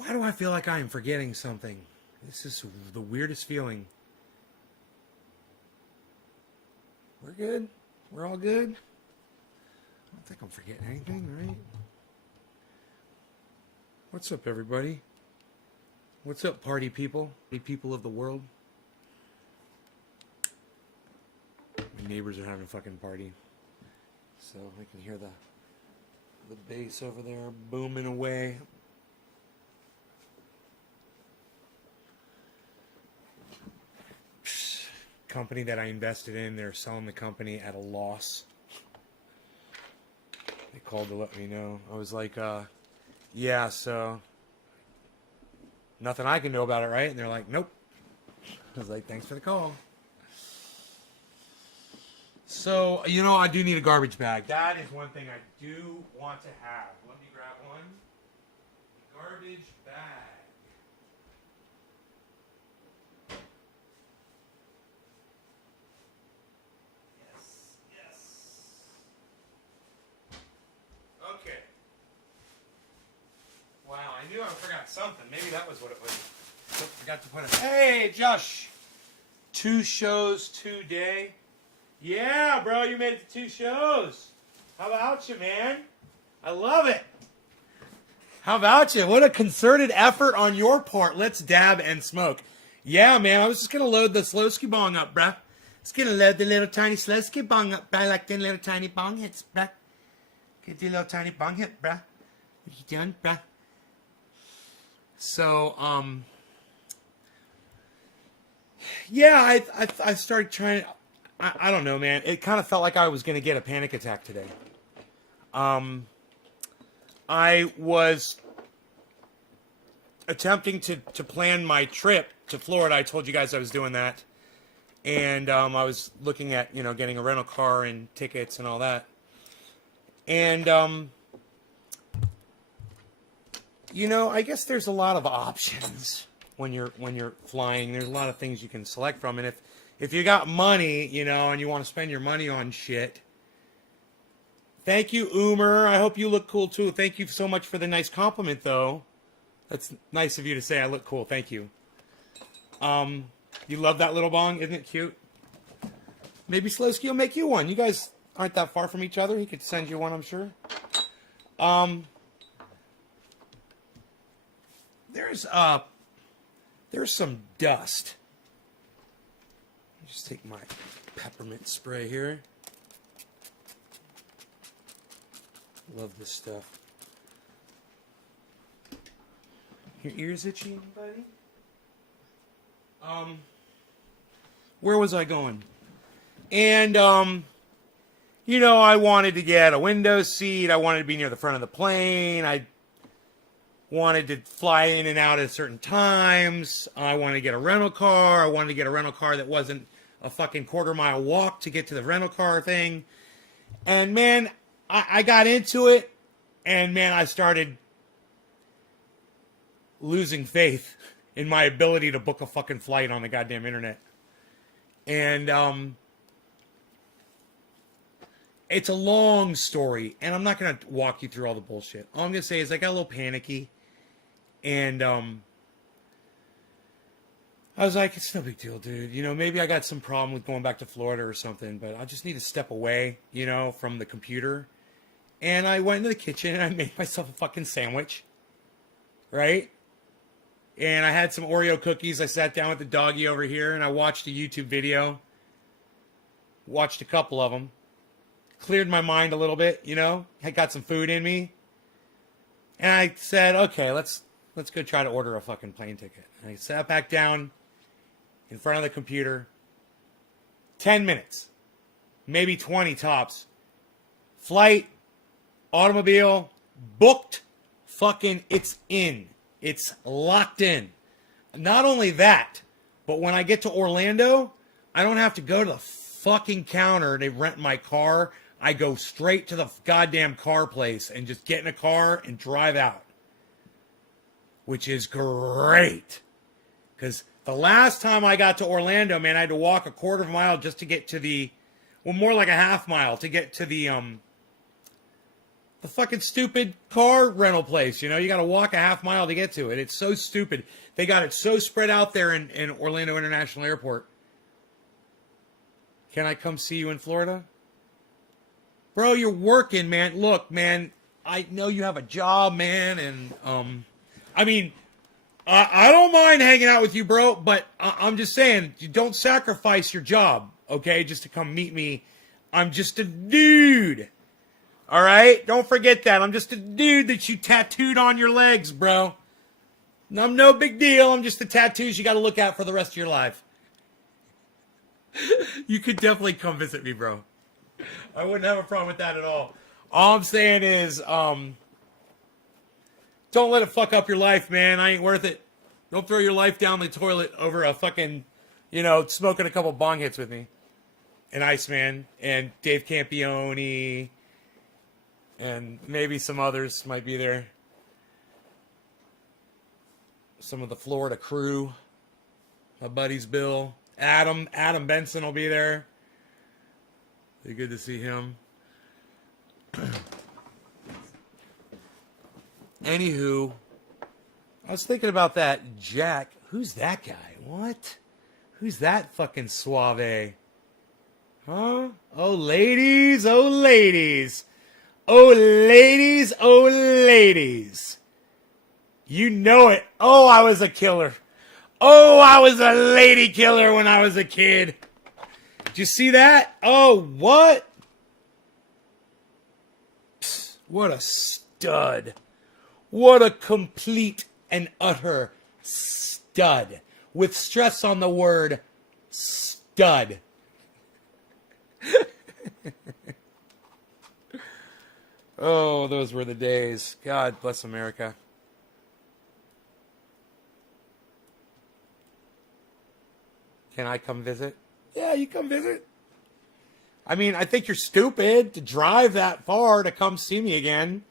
Why do I feel like I am forgetting something? This is the weirdest feeling. We're good? We're all good? I don't think I'm forgetting anything, right? What's up, everybody? What's up, party people? Party people of the world? My neighbors are having a fucking party. So I can hear the bass over there booming away. Company that I invested in, they're selling the company at a loss. They called to let me know. I was like, yeah, so nothing I can do about it, right? And they're like, nope. I was like, thanks for the call. So, you know, I do need a garbage bag. That is one thing I do want to have. Let me grab one. Garbage bag. Okay. Wow, I knew I forgot something. Maybe that was what it was. I forgot to put it. Hey, Josh. 2 shows today. Yeah, bro, you made it to 2 shows. How about you, man? I love it. How about you? What a concerted effort on your part. Let's dab and smoke. Yeah, man, I was just going to load the Slowski bong up, bruh. Just going to load the little tiny Slowski bong up, bruh. Like them little tiny bong hits, bruh. Get the little tiny bong hit, bruh. What you doing, bruh? So, yeah, I started trying. I don't know, man. It kind of felt like I was going to get a panic attack today. I was attempting to plan my trip to Florida. I told you guys I was doing that. And I was looking at, you know, getting a rental car and tickets and all that. And, you know, I guess there's a lot of options when you're flying. There's a lot of things you can select from. And if you got money, you know, and you want to spend your money on shit. Thank you, Umer. I hope you look cool, too. Thank you so much for the nice compliment, though. That's nice of you to say I look cool. Thank you. You love that little bong? Isn't it cute? Maybe Slowski will make you one. You guys aren't that far from each other. He could send you one, I'm sure. There's some dust. Just take my peppermint spray here. Love this stuff. Your ears itchy, buddy? Where was I going? And, you know, I wanted to get a window seat. I wanted to be near the front of the plane. I wanted to fly in and out at certain times. I wanted to get a rental car. I wanted to get a rental car that wasn't a fucking quarter-mile walk to get to the rental car thing. And, man, I got into it, and, man, I started losing faith in my ability to book a fucking flight on the goddamn internet. And, it's a long story, and I'm not going to walk you through all the bullshit. All I'm going to say is I got a little panicky, and, I was like, it's no big deal, dude. You know, maybe I got some problem with going back to Florida or something, but I just need to step away, you know, from the computer. And I went into the kitchen and I made myself a fucking sandwich. Right? And I had some Oreo cookies. I sat down with the doggy over here and I watched a YouTube video. Watched a couple of them. Cleared my mind a little bit, you know. I got some food in me. And I said, okay, let's go try to order a fucking plane ticket. And I sat back down in front of the computer. 10 minutes. Maybe 20 tops. Flight. Automobile. Booked. Fucking it's in. It's locked in. Not only that, but when I get to Orlando, I don't have to go to the fucking counter to rent my car. I go straight to the goddamn car place and just get in a car and drive out. Which is great. Because the last time I got to Orlando, man, I had to walk a quarter of a mile just to get to the, well, more like a half mile to get to the The fucking stupid car rental place. You know, you got to walk a half mile to get to it. It's so stupid. They got it so spread out there in Orlando International Airport. Can I come see you in Florida? Bro, you're working, man. Look, man, I know you have a job, man, and I mean, I don't mind hanging out with you, bro, but I'm just saying, you don't sacrifice your job, okay, just to come meet me. I'm just a dude. All right? Don't forget that. I'm just a dude that you tattooed on your legs, bro. I'm no big deal. I'm just the tattoos you got to look at for the rest of your life. You could definitely come visit me, bro. I wouldn't have a problem with that at all. All I'm saying is, don't let it fuck up your life, man. I ain't worth it. Don't throw your life down the toilet over a fucking, smoking a couple bong hits with me. And Iceman and Dave Campione and maybe some others might be there. Some of the Florida crew. My buddies Bill. Adam Benson will be there. Be good to see him. Anywho, I was thinking about that Jack. Who's that guy? What? Who's that fucking suave? Huh? Oh, ladies. Oh, ladies. Oh, ladies. Oh, ladies. You know it. Oh, I was a killer. Oh, I was a lady killer when I was a kid. Did you see that? Oh, what? Psst, what a stud. What a complete and utter stud. With stress on the word stud. Oh, those were the days. God bless America. Can I come visit? Yeah, you come visit. I mean, I think you're stupid to drive that far to come see me again.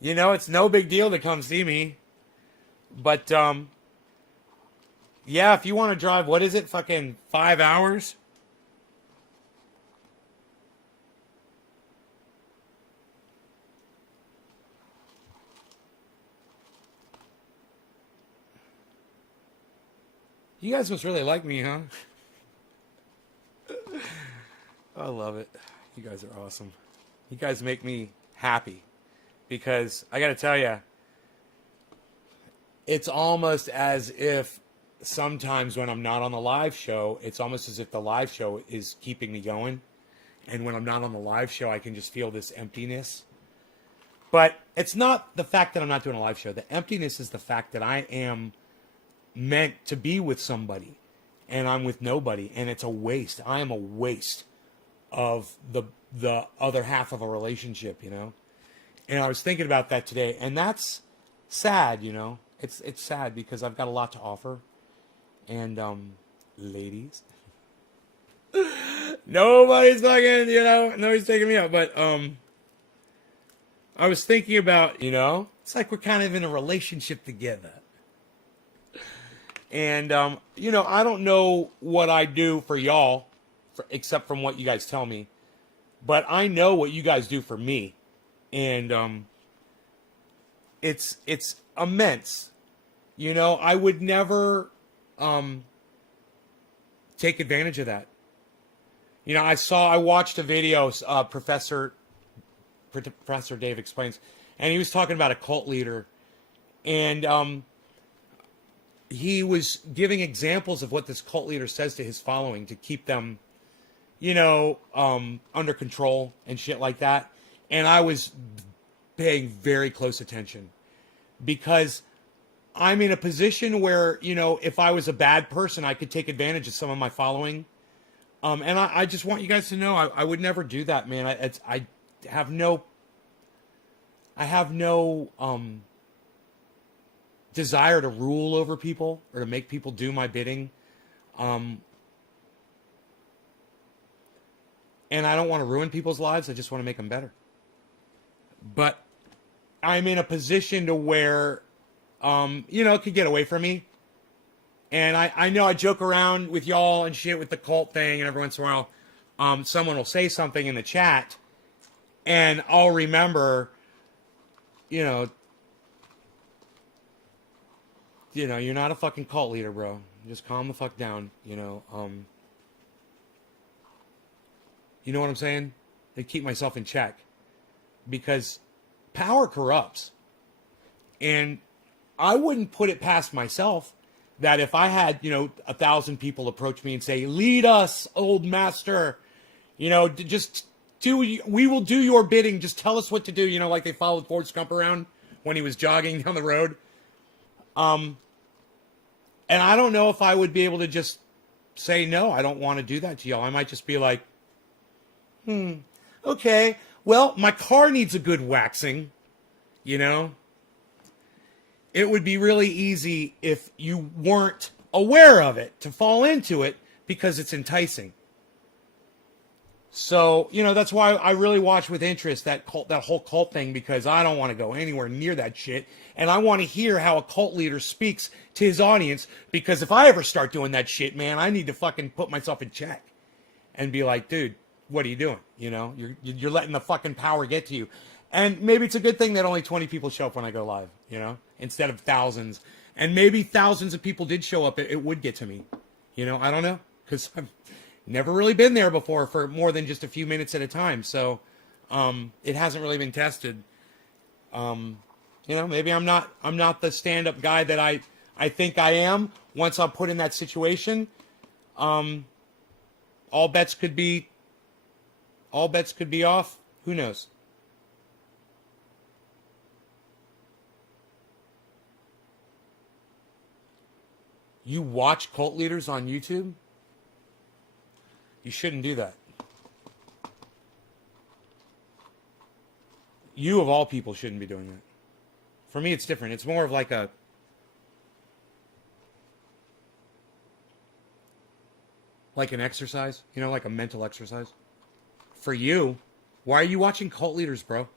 You know, it's no big deal to come see me. But, yeah, if you want to drive, what is it, fucking 5 hours? You guys must really like me, huh? I love it. You guys are awesome. You guys make me happy. Because I got to tell you, it's almost as if sometimes when I'm not on the live show, it's almost as if the live show is keeping me going. And when I'm not on the live show, I can just feel this emptiness. But it's not the fact that I'm not doing a live show. The emptiness is the fact that I am meant to be with somebody. And I'm with nobody. And it's a waste. I am a waste of the other half of a relationship, you know? And I was thinking about that today. And that's sad, you know? It's sad because I've got a lot to offer. And, ladies. Nobody's fucking, nobody's taking me out. But, I was thinking about, it's like we're kind of in a relationship together. And, I don't know what I do for y'all, except from what you guys tell me. But I know what you guys do for me. And, it's immense. I would never, take advantage of that. I watched a video, Professor Dave Explains, and he was talking about a cult leader. And, he was giving examples of what this cult leader says to his following to keep them, under control and shit like that. And I was paying very close attention because I'm in a position where, if I was a bad person, I could take advantage of some of my following. And I just want you guys to know, I would never do that, man. I have no desire to rule over people or to make people do my bidding. And I don't want to ruin people's lives. I just want to make them better. But I'm in a position to where, it could get away from me. And I know I joke around with y'all and shit with the cult thing, and every once in a while, someone will say something in the chat, and I'll remember you know, you're not a fucking cult leader, bro. Just calm the fuck down, you know. You know what I'm saying? To keep myself in check. Because power corrupts. And I wouldn't put it past myself that if I had, 1,000 people approach me and say, lead us, old master, just we will do your bidding. Just tell us what to do. Like they followed Forrest Gump around when he was jogging down the road. And I don't know if I would be able to just say, no, I don't want to do that to y'all. I might just be like, okay, well, my car needs a good waxing, It would be really easy if you weren't aware of it to fall into it because it's enticing. So, that's why I really watch with interest that whole cult thing, because I don't want to go anywhere near that shit. And I want to hear how a cult leader speaks to his audience, because if I ever start doing that shit, man, I need to fucking put myself in check and be like, dude, what are you doing? You're letting the fucking power get to you. And maybe it's a good thing that only 20 people show up when I go live, instead of thousands. And maybe thousands of people did show up. It would get to me. I don't know, because I've never really been there before for more than just a few minutes at a time. So it hasn't really been tested. Maybe I'm not the stand-up guy that I think I am. Once I'm put in that situation, all bets could be off. Who knows? You watch cult leaders on YouTube? You shouldn't do that. You, of all people, shouldn't be doing that. For me, it's different. It's more of like an exercise, like a mental exercise. For you, why are you watching cult leaders, bro?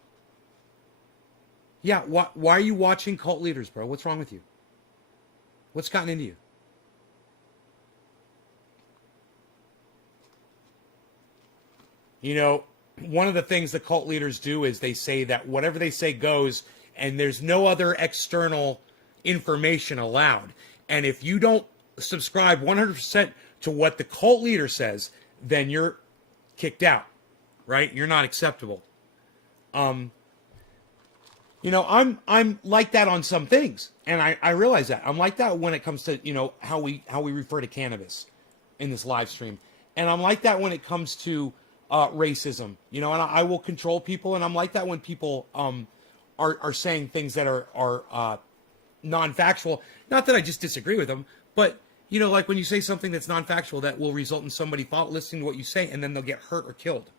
Yeah, why are you watching cult leaders, bro? What's wrong with you? What's gotten into you? One of the things the cult leaders do is they say that whatever they say goes, and there's no other external information allowed. And if you don't subscribe 100% to what the cult leader says, then you're kicked out, right? You're not acceptable. I'm like that on some things, and I realize that. I'm like that when it comes to, how we refer to cannabis in this live stream. And I'm like that when it comes to racism, and I will control people, and I'm like that when people are saying things that are non-factual. Not that I just disagree with them, but like when you say something that's non-factual that will result in somebody listening to what you say, and then they'll get hurt or killed.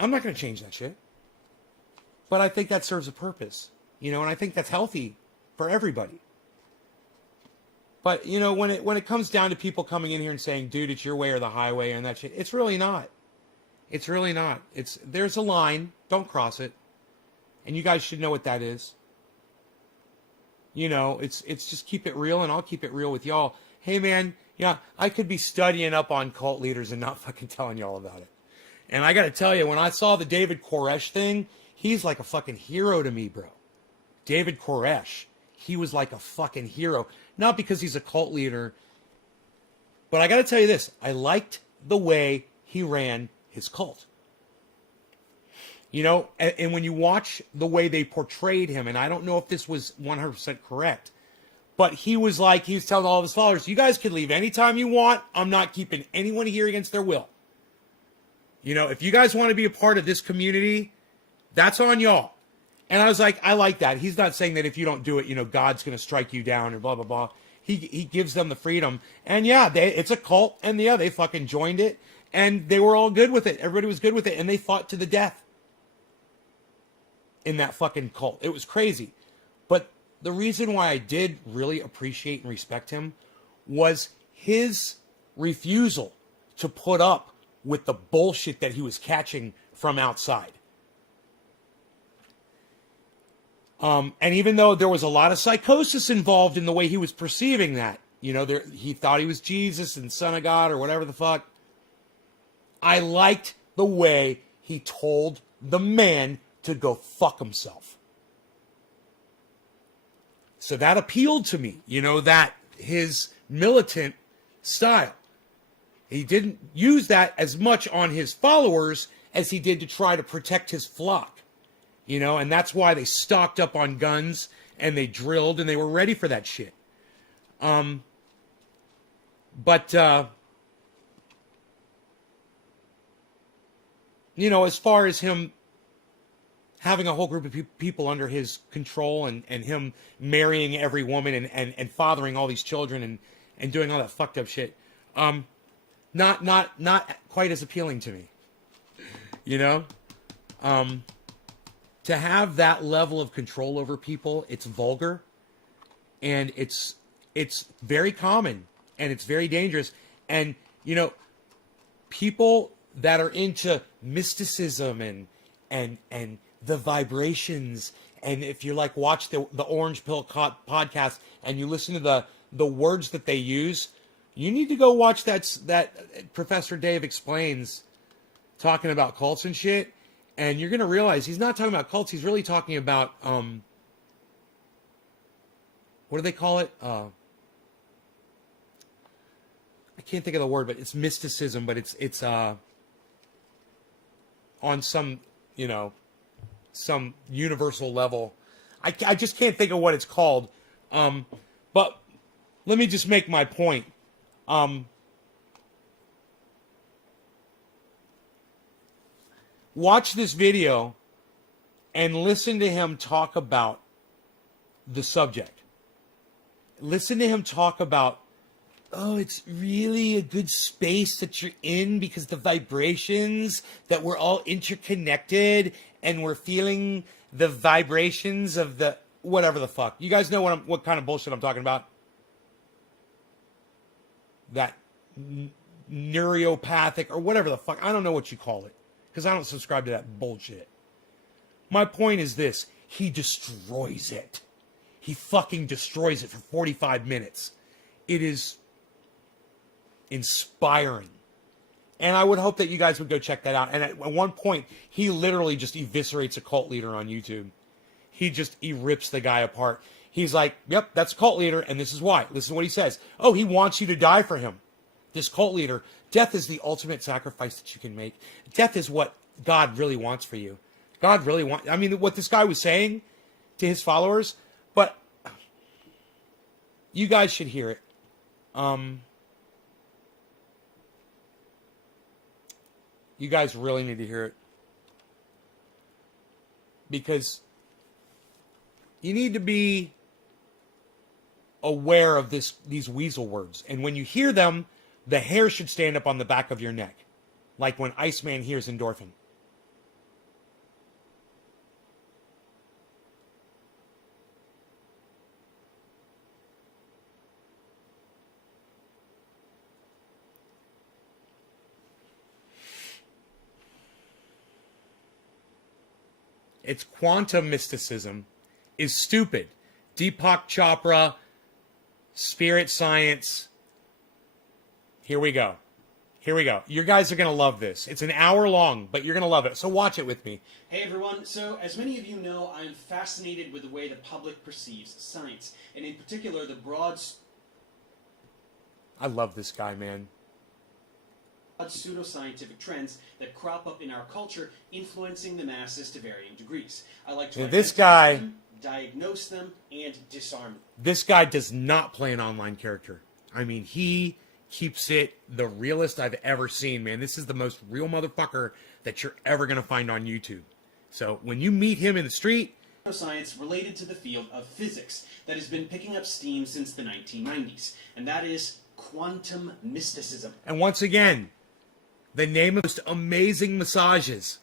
I'm not going to change that shit, but I think that serves a purpose, and I think that's healthy for everybody. But, when it comes down to people coming in here and saying, dude, it's your way or the highway and that shit, it's really not. It's really not. There's a line. Don't cross it. And you guys should know what that is. It's just keep it real, and I'll keep it real with y'all. Hey, man, I could be studying up on cult leaders and not fucking telling y'all about it. And I got to tell you, when I saw the David Koresh thing, he's like a fucking hero to me, bro. David Koresh. He was like a fucking hero. Not because he's a cult leader, but I got to tell you this. I liked the way he ran his cult. And when you watch the way they portrayed him, and I don't know if this was 100% correct, but he was telling all of his followers, you guys can leave anytime you want. I'm not keeping anyone here against their will. If you guys want to be a part of this community, that's on y'all. And I was like, I like that. He's not saying that if you don't do it, God's going to strike you down or blah, blah, blah. He gives them the freedom. And yeah, it's a cult. And yeah, they fucking joined it. And they were all good with it. Everybody was good with it. And they fought to the death in that fucking cult. It was crazy. But the reason why I did really appreciate and respect him was his refusal to put up with the bullshit that he was catching from outside. And even though there was a lot of psychosis involved in the way he was perceiving that, he thought he was Jesus and Son of God or whatever the fuck, I liked the way he told the man to go fuck himself. So that appealed to me, you know, that his militant style. He didn't use that as much on his followers as he did to try to protect his flock, you know, and that's why they stocked up on guns and they drilled and they were ready for that shit. You know, as far as him having a whole group of people under his control and him marrying every woman and fathering all these children and doing all that fucked up shit, not quite as appealing to me. You know? To have that level of control over people, it's vulgar and it's very common and it's very dangerous. And, you know, people that are into mysticism and the vibrations, and if you like watch the Orange Pill podcast and you listen to the words that they use, you need to go watch that Professor Dave Explains talking about cults and shit, and you're gonna realize he's not talking about cults. He's really talking about what do they call it? I can't think of the word, but it's mysticism, but it's on some, you know, some universal level. I just can't think of what it's called. But let me just make my point. Watch this video and listen to him talk about the subject. Listen to him talk about, oh, it's really a good space that you're in because the vibrations, that we're all interconnected and we're feeling the vibrations of the whatever the fuck. You guys know what kind of bullshit I'm talking about? That neuropathic or whatever the fuck. I don't know what you call it because I don't subscribe to that bullshit. My point is this. He destroys it. He fucking destroys it for 45 minutes. It is inspiring. And I would hope that you guys would go check that out. And at one point, he literally just eviscerates a cult leader on YouTube. He rips the guy apart. He's like, yep, that's a cult leader, and this is why. Listen to what he says. Oh, he wants you to die for him. This cult leader. Death is the ultimate sacrifice that you can make. Death is what God really wants for you. God really wants... I mean, what this guy was saying to his followers, but you guys should hear it. You guys really need to hear it. Because you need to be aware of these weasel words. And when you hear them, the hair should stand up on the back of your neck. Like when Iceman hears endorphin. It's quantum mysticism is stupid. Deepak Chopra, spirit science. Here we go. Here we go. You guys are going to love this. It's an hour long, but you're going to love it. So watch it with me. Hey everyone. So as many of you know, I'm fascinated with the way the public perceives science, and in particular the broad... I love this guy, man. Pseudoscientific trends that crop up in our culture, influencing the masses to varying degrees. I like to this guy, them, diagnose them, and disarm them. This guy does not play an online character. I mean, he keeps it the realest I've ever seen, man. This is the most real motherfucker that you're ever going to find on YouTube. So when you meet him in the street... Science related to the field of physics that has been picking up steam since the 1990s, and that is quantum mysticism. And once again... the name of most amazing massages,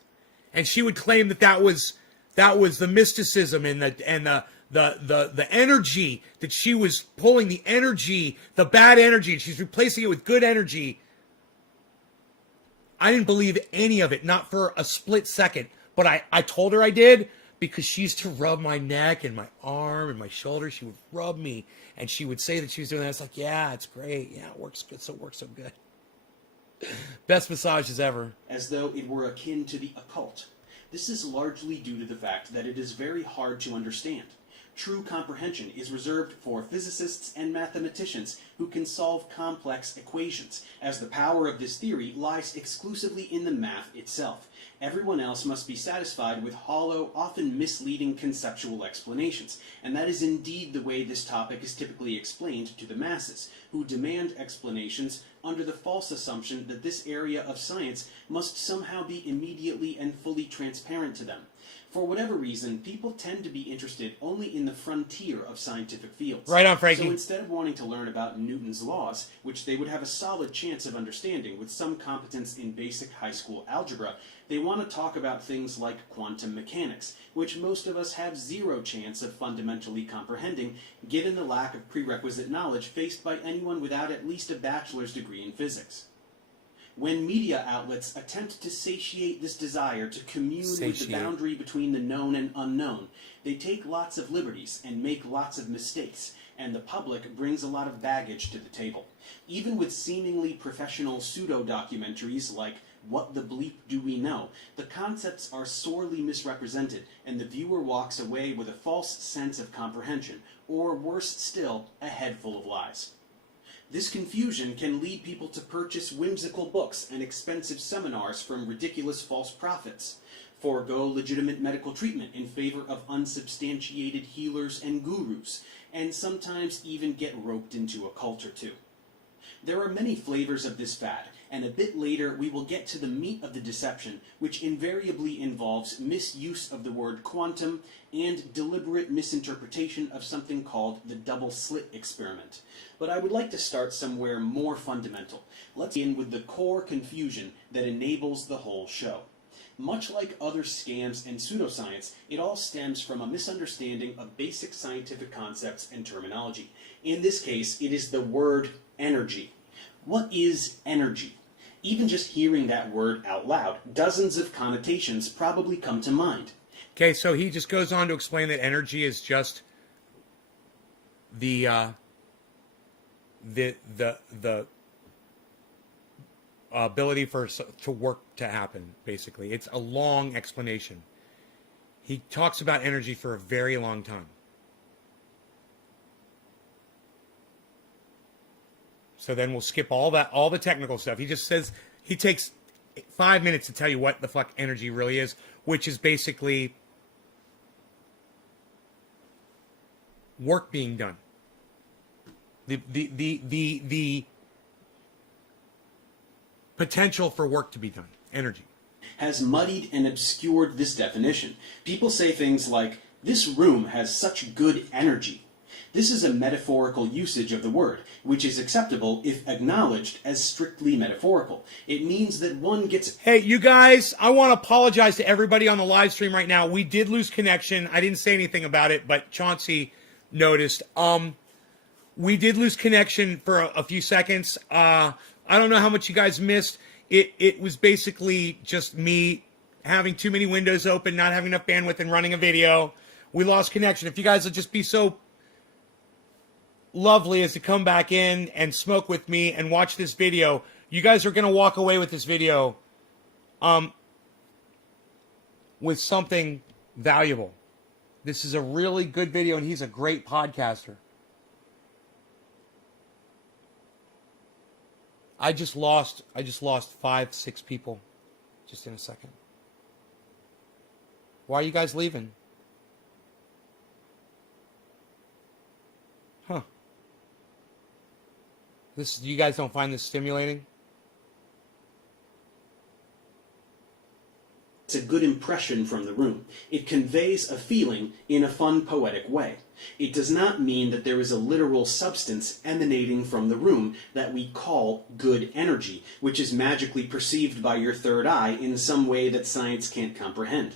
and she would claim that was the mysticism and the energy that she was pulling, the energy, the bad energy, and she's replacing it with good energy. I didn't believe any of it, not for a split second, but I told her I did because she used to rub my neck and my arm and my shoulder. She would rub me, and she would say that she was doing that. It's like, yeah, it's great. Yeah, it works good. So it works so good. Best massages ever. As though it were akin to the occult. This is largely due to the fact that it is very hard to understand. True comprehension is reserved for physicists and mathematicians who can solve complex equations, as the power of this theory lies exclusively in the math itself. Everyone else must be satisfied with hollow, often misleading conceptual explanations, and that is indeed the way this topic is typically explained to the masses, who demand explanations under the false assumption that this area of science must somehow be immediately and fully transparent to them. For whatever reason, people tend to be interested only in the frontier of scientific fields. Right on, Frankie. So instead of wanting to learn about Newton's laws, which they would have a solid chance of understanding with some competence in basic high school algebra, they want to talk about things like quantum mechanics, which most of us have zero chance of fundamentally comprehending, given the lack of prerequisite knowledge faced by anyone without at least a bachelor's degree in physics. When media outlets attempt to satiate this desire to commune with the boundary between the known and unknown, they take lots of liberties and make lots of mistakes, and the public brings a lot of baggage to the table. Even with seemingly professional pseudo-documentaries like What the Bleep Do We Know?, the concepts are sorely misrepresented, and the viewer walks away with a false sense of comprehension, or worse still, a head full of lies. This confusion can lead people to purchase whimsical books and expensive seminars from ridiculous false prophets, forego legitimate medical treatment in favor of unsubstantiated healers and gurus, and sometimes even get roped into a cult or two. There are many flavors of this fad, and a bit later we will get to the meat of the deception, which invariably involves misuse of the word quantum and deliberate misinterpretation of something called the double slit experiment. But I would like to start somewhere more fundamental. Let's begin with the core confusion that enables the whole show. Much like other scams and pseudoscience, it all stems from a misunderstanding of basic scientific concepts and terminology. In this case, it is the word energy. What is energy? Even just hearing that word out loud, dozens of connotations probably come to mind. Okay, so he just goes on to explain that energy is just the ability for work to happen, basically. It's a long explanation. He talks about energy for a very long time. So then we'll skip all the technical stuff. He just says, he takes 5 minutes to tell you what the fuck energy really is, which is basically work being done. The potential for work to be done. Energy. Has muddied and obscured this definition. People say things like, this room has such good energy. This is a metaphorical usage of the word, which is acceptable if acknowledged as strictly metaphorical. It means that one gets... Hey, you guys, I want to apologize to everybody on the live stream right now. We did lose connection. I didn't say anything about it, but Chauncey noticed. We did lose connection for a few seconds. I don't know how much you guys missed. It was basically just me having too many windows open, not having enough bandwidth, and running a video. We lost connection. If you guys would just be so lovely as to come back in and smoke with me and watch this video, you guys are going to walk away with this video with something valuable. This is a really good video, and he's a great podcaster. I just lost 5-6 people just in a second. Why are you guys leaving? Huh. You guys don't find this stimulating? It's a good impression from the room. It conveys a feeling in a fun, poetic way. It does not mean that there is a literal substance emanating from the room that we call good energy, which is magically perceived by your third eye in some way that science can't comprehend.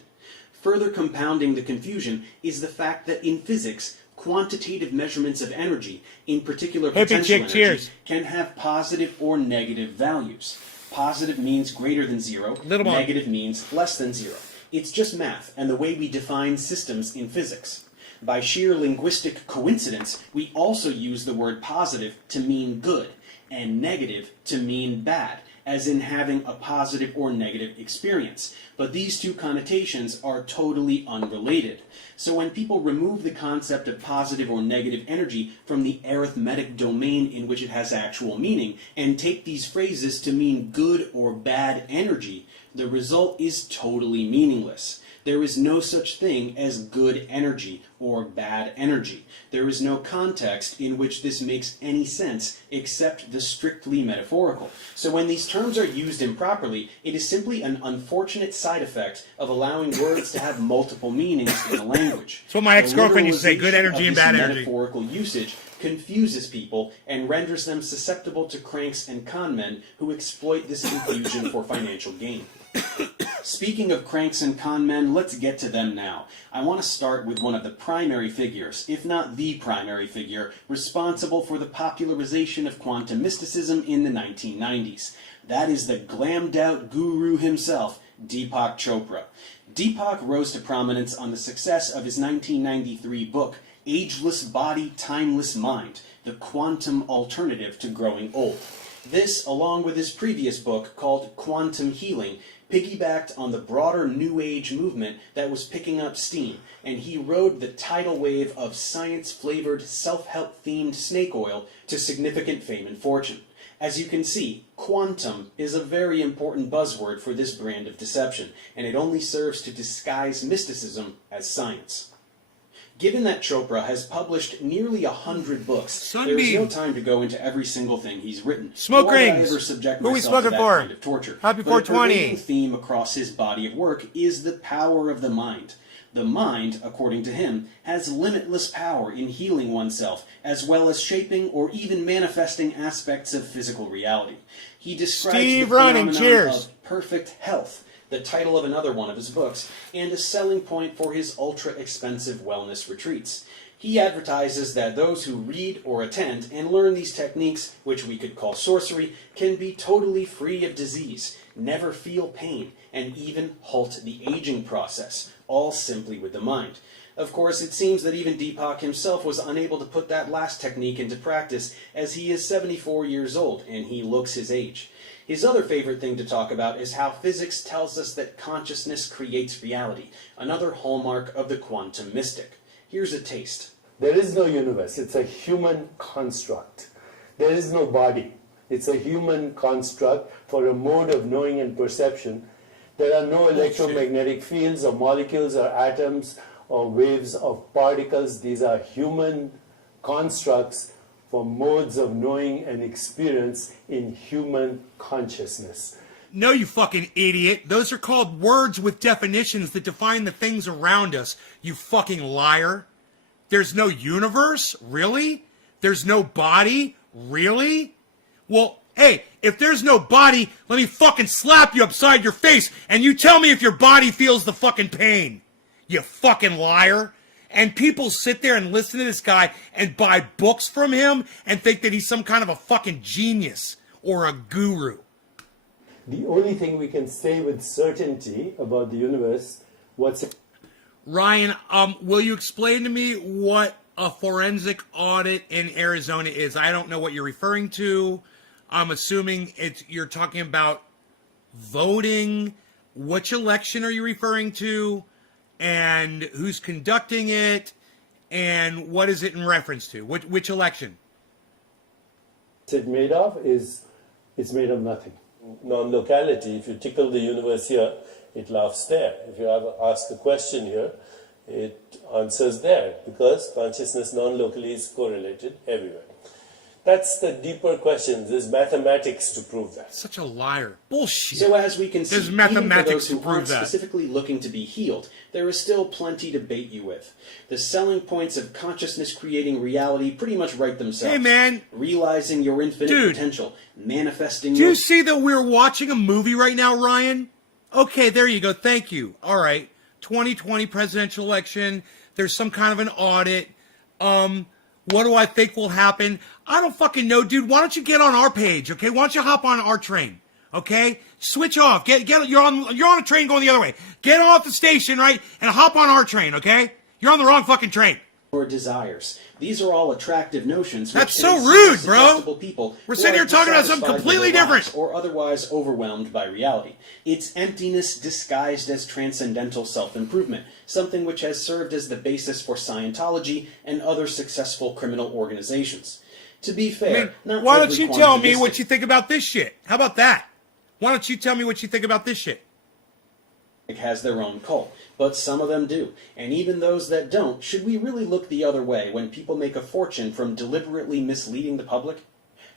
Further compounding the confusion is the fact that in physics, quantitative measurements of energy, in particular potential energy, can have positive or negative values. Positive means greater than zero, negative means less than zero. It's just math and the way we define systems in physics. By sheer linguistic coincidence, we also use the word positive to mean good and negative to mean bad, as in having a positive or negative experience. But these two connotations are totally unrelated. So when people remove the concept of positive or negative energy from the arithmetic domain in which it has actual meaning, and take these phrases to mean good or bad energy, the result is totally meaningless. There is no such thing as good energy or bad energy. There is no context in which this makes any sense except the strictly metaphorical. So when these terms are used improperly, it is simply an unfortunate side effect of allowing words to have multiple meanings in a language. That's what my ex-girlfriend used to say, good The energy and literalization bad of this energy. metaphorical usage confuses people and renders them susceptible to cranks and con men who exploit this confusion for financial gain. Speaking of cranks and con men, let's get to them now. I want to start with one of the primary figures, if not the primary figure, responsible for the popularization of quantum mysticism in the 1990s. That is the glammed out guru himself, Deepak Chopra. Deepak rose to prominence on the success of his 1993 book, Ageless Body, Timeless Mind, The Quantum Alternative to Growing Old. This, along with his previous book called Quantum Healing, piggybacked on the broader New Age movement that was picking up steam, and he rode the tidal wave of science-flavored, self-help themed snake oil to significant fame and fortune. As you can see, quantum is a very important buzzword for this brand of deception, and it only serves to disguise mysticism as science. Given that Chopra has published nearly 100 books, there is no time to go into every single thing he's written. Smoke Nor would I rings. ever subject Who are we myself to smoking that for? kind of torture. Happy But a 420. pervading theme across his body of work is the power of the mind. The mind, according to him, has limitless power in healing oneself, as well as shaping or even manifesting aspects of physical reality. He describes Steve the Running, phenomenon cheers. of perfect health, the title of another one of his books, and a selling point for his ultra-expensive wellness retreats. He advertises that those who read or attend and learn these techniques, which we could call sorcery, can be totally free of disease, never feel pain, and even halt the aging process, all simply with the mind. Of course, it seems that even Deepak himself was unable to put that last technique into practice, as he is 74 years old and he looks his age. His other favorite thing to talk about is how physics tells us that consciousness creates reality, another hallmark of the quantum mystic. Here's a taste. There is no universe. It's a human construct. There is no body. It's a human construct for a mode of knowing and perception. There are no electromagnetic fields or molecules or atoms or waves of particles. These are human constructs for modes of knowing and experience in human consciousness. No, you fucking idiot. Those are called words with definitions that define the things around us, you fucking liar. There's no universe? Really? There's no body? Really? Well, hey, if there's no body, let me fucking slap you upside your face and you tell me if your body feels the fucking pain. You fucking liar. And people sit there and listen to this guy and buy books from him and think that he's some kind of a fucking genius or a guru. The only thing we can say with certainty about the universe, Ryan, will you explain to me what a forensic audit in Arizona is? I don't know what you're referring to. I'm assuming you're talking about voting. Which election are you referring to? And who's conducting it? And what is it in reference to? Which election? it's made of is it's made of nothing. Non-locality, if you tickle the universe here, it laughs there. If you ever ask a question here, it answers there, because consciousness non-locally is correlated everywhere. That's the deeper question. There's mathematics to prove that. Such a liar. Bullshit. So as we can see, There's even mathematics for those to who prove aren't that. specifically looking to be healed, there is still plenty to bait you with. The selling points of consciousness creating reality pretty much write themselves. Hey, man. Realizing your infinite Dude. potential, manifesting Do your... you see that we're watching a movie right now, Ryan? Okay, there you go. Thank you. All right. 2020 presidential election. There's some kind of an audit. What do I think will happen? I don't fucking know, dude. Why don't you get on our page, okay? Why don't you hop on our train, okay? Switch off. You're on a train going the other way. Get off the station, right? And hop on our train, okay? You're on the wrong fucking train. or desires. These are all attractive notions. That's which so can rude, entice bro. susceptible people We're who sitting are here talking about something dissatisfied with completely their lives different. or otherwise overwhelmed by reality. It's emptiness disguised as transcendental self-improvement, something which has served as the basis for Scientology and other successful criminal organizations. To be fair, I mean, not why don't every you tell me quantimistic what you think about this shit? How about that? Why don't you tell me what you think about this shit? has their own cult, but some of them do. And even those that don't, should we really look the other way when people make a fortune from deliberately misleading the public?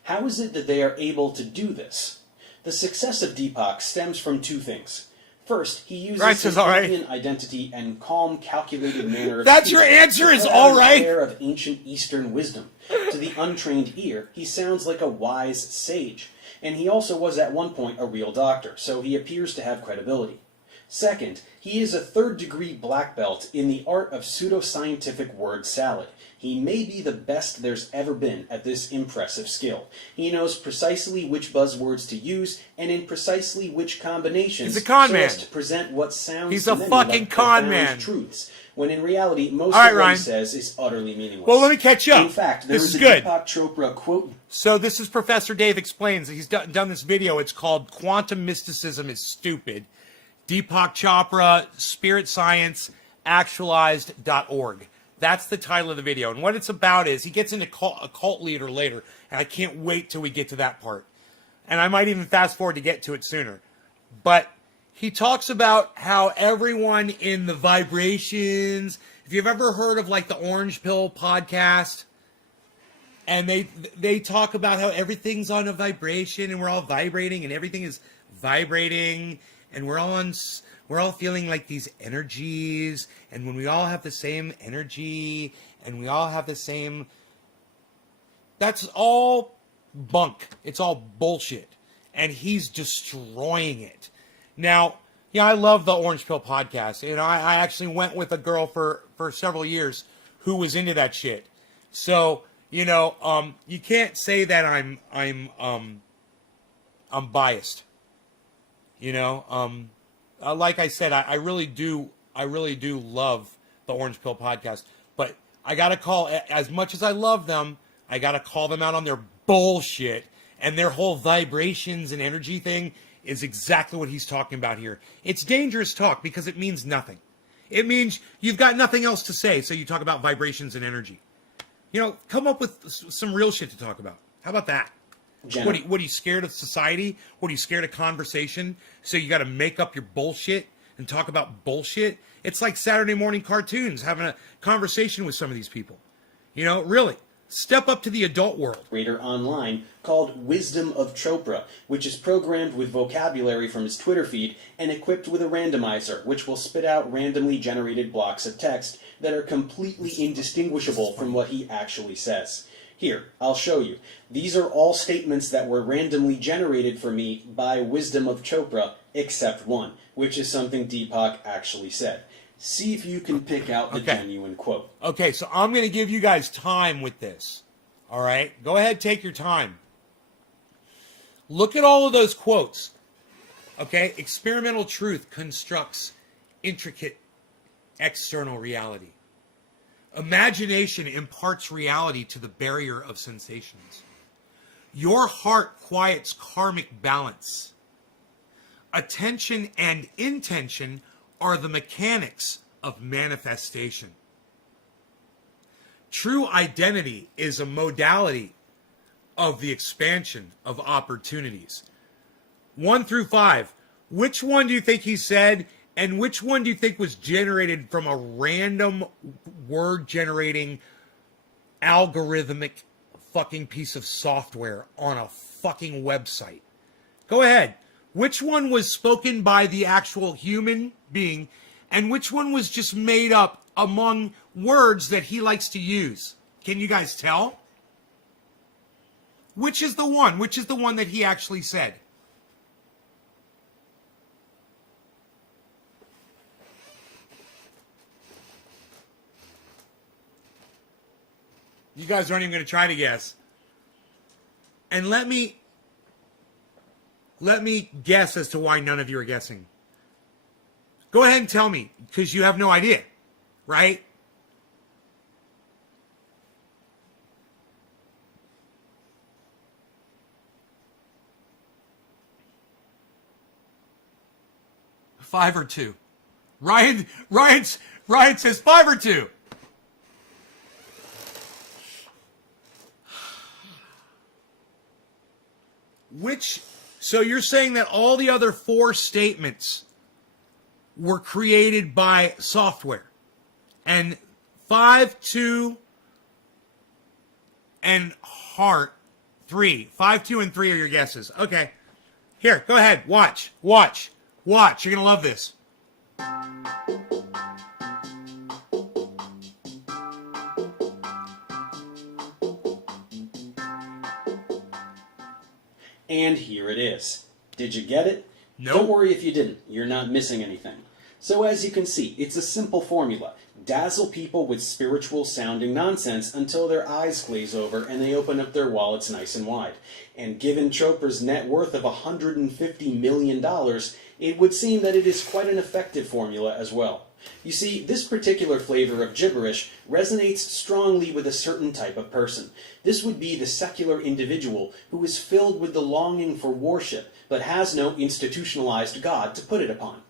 How is it that they are able to do this? The success of Deepak stems from two things. First, he uses Right, his says all right. Indian identity and calm, calculated manner of That's speech your answer to is put all out an right? air of ancient Eastern wisdom. To the untrained ear, he sounds like a wise sage. And he also was at one point a real doctor, so he appears to have credibility. Second, he is a third-degree black belt in the art of pseudoscientific word salad. He may be the best there's ever been at this impressive skill. He knows precisely which buzzwords to use and in precisely which combinations He's a con so man. as to present what sounds He's to a many fucking like con profound man. truths, when in reality most All right, of what Ryan. he says is utterly meaningless. Well, let me catch you up. In fact, there This is is a good. Deepak Chopra quote. So this is Professor Dave Explains. He's done this video. It's called Quantum Mysticism is Stupid. Deepak Chopra, Spirit Science, Actualized.org. That's the title of the video. And what it's about is he gets into a cult leader later, and I can't wait till we get to that part. And I might even fast forward to get to it sooner. But he talks about how everyone in the vibrations, if you've ever heard of like the Orange Pill podcast, and they talk about how everything's on a vibration and we're all vibrating and everything is vibrating and we're all feeling like these energies, and when we all have the same energy and we all have the same, that's all bunk. It's all bullshit. And he's destroying it. Now, yeah, I love the Orange Pill podcast. You know, I actually went with a girl for several years who was into that shit. So, you know, you can't say that I'm biased. You know, like I said, I really do love the Orange Pill podcast, but I gotta call, as much as I love them, I gotta call them out on their bullshit, and their whole vibrations and energy thing is exactly what he's talking about here. It's dangerous talk because it means nothing. It means you've got nothing else to say, so you talk about vibrations and energy. You know, come up with some real shit to talk about. How about that? What are you scared of society? What are you scared of conversation? So you got to make up your bullshit and talk about bullshit? It's like Saturday morning cartoons, having a conversation with some of these people. You know, really, step up to the adult world. Reader online called Wisdom of Chopra, which is programmed with vocabulary from his Twitter feed and equipped with a randomizer, which will spit out randomly generated blocks of text that are completely indistinguishable from what he actually says. Here, I'll show you. These are all statements that were randomly generated for me by Wisdom of Chopra, except one, which is something Deepak actually said. See if you can pick out the genuine quote. Okay, so I'm going to give you guys time with this. All right? Go ahead, take your time. Look at all of those quotes. Okay? Experimental truth constructs intricate external reality. Imagination imparts reality to the barrier of sensations. Your heart quiets karmic balance. Attention and intention are the mechanics of manifestation. True identity is a modality of the expansion of opportunities. 1 through 5. Which one do you think he said? And which one do you think was generated from a random word generating algorithmic fucking piece of software on a fucking website? Go ahead. Which one was spoken by the actual human being, and which one was just made up among words that he likes to use? Can you guys tell? Which is the one? Which is the one that he actually said? You guys aren't even going to try to guess. And let me guess as to why none of you are guessing. Go ahead and tell me, because you have no idea, right? 5 or 2. Ryan says 5 or 2. So you're saying that all the other 4 statements were created by software, and 5, 2, and heart 3. 5, 2, and 3 are your guesses. Okay. Here, go ahead. Watch. You're gonna love this. And here it is. Did you get it? Nope. Don't worry if you didn't. You're not missing anything. So as you can see, it's a simple formula. Dazzle people with spiritual sounding nonsense until their eyes glaze over and they open up their wallets nice and wide. And given Chopra's net worth of $150 million, it would seem that it is quite an effective formula as well. You see, this particular flavor of gibberish resonates strongly with a certain type of person. This would be the secular individual who is filled with the longing for worship, but has no institutionalized God to put it upon.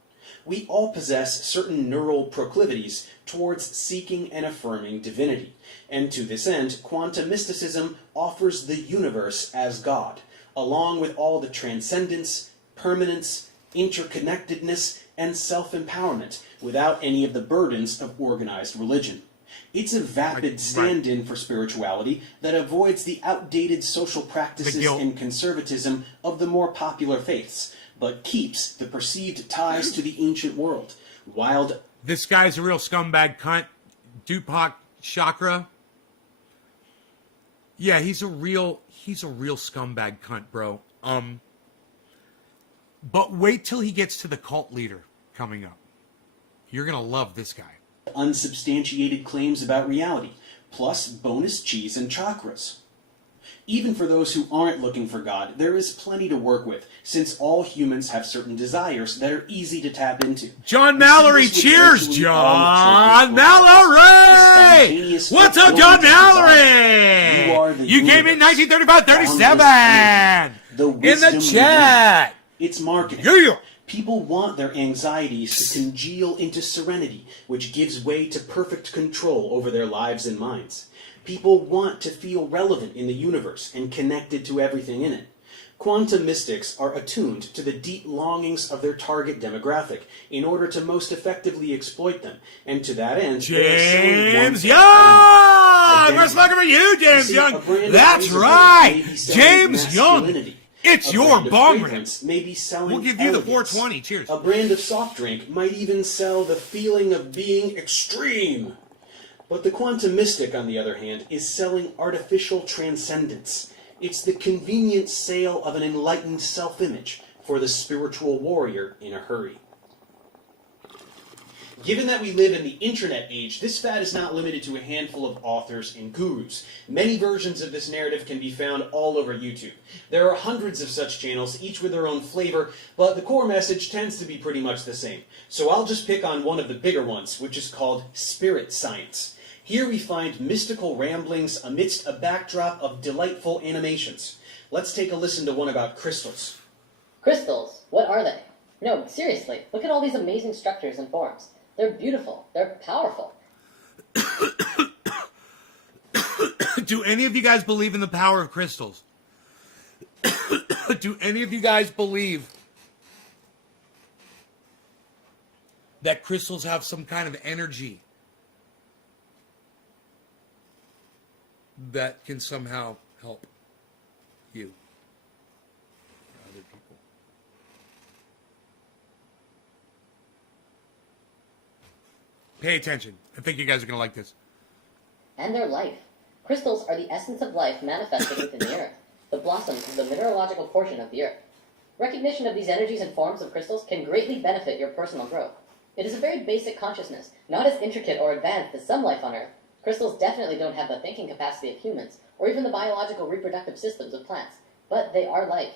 We all possess certain neural proclivities towards seeking and affirming divinity, and to this end, quantum mysticism offers the universe as God, along with all the transcendence, permanence, interconnectedness, and self-empowerment, without any of the burdens of organized religion. It's a vapid stand-in for spirituality that avoids the outdated social practices and conservatism of the more popular faiths, but keeps the perceived ties to the ancient world. This guy's a real scumbag cunt. Deepak Chakra. Yeah, he's a real scumbag cunt, bro. But wait till he gets to the cult leader coming up. You're gonna love this guy. Unsubstantiated claims about reality, plus bonus cheese and chakras. Even for those who aren't looking for God, there is plenty to work with, since all humans have certain desires that are easy to tap into. John Mallory, cheers, John Mallory! What's up, John Mallory? You came in 1935-37 in the chat. It's marketing. Yeah. People want their anxieties to congeal into serenity, which gives way to perfect control over their lives and minds. People want to feel relevant in the universe and connected to everything in it. Quantum mystics are attuned to the deep longings of their target demographic in order to most effectively exploit them, and to that end, James Young! We're smoking for you, James Young! That's right! James Young! It's your bong rip. We'll give you the 420. Cheers. A brand of soft drink might even sell the feeling of being extreme. But the quantum mystic, on the other hand, is selling artificial transcendence. It's the convenient sale of an enlightened self-image for the spiritual warrior in a hurry. Given that we live in the internet age, this fad is not limited to a handful of authors and gurus. Many versions of this narrative can be found all over YouTube. There are hundreds of such channels, each with their own flavor, but the core message tends to be pretty much the same. So I'll just pick on one of the bigger ones, which is called Spirit Science. Here we find mystical ramblings amidst a backdrop of delightful animations. Let's take a listen to one about crystals. Crystals? What are they? No, seriously, look at all these amazing structures and forms. They're beautiful. They're powerful. Do any of you guys believe in the power of crystals? Do any of you guys believe that crystals have some kind of energy that can somehow help you or other people? Pay attention. I think you guys are going to like this. And their life. Crystals are the essence of life manifested within the earth, the blossoms of the mineralogical portion of the earth. Recognition of these energies and forms of crystals can greatly benefit your personal growth. It is a very basic consciousness, not as intricate or advanced as some life on earth. Crystals definitely don't have the thinking capacity of humans, or even the biological reproductive systems of plants, but they are life.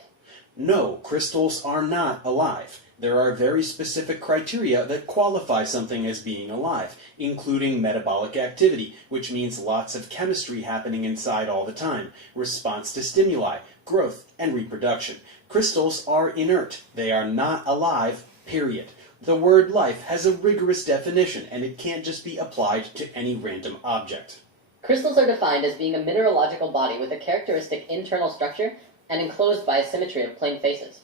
No, crystals are not alive. There are very specific criteria that qualify something as being alive, including metabolic activity, which means lots of chemistry happening inside all the time, response to stimuli, growth, and reproduction. Crystals are inert. They are not alive, period. the word life has a rigorous definition, and it can't just be applied to any random object. Crystals are defined as being a mineralogical body with a characteristic internal structure and enclosed by a symmetry of plane faces.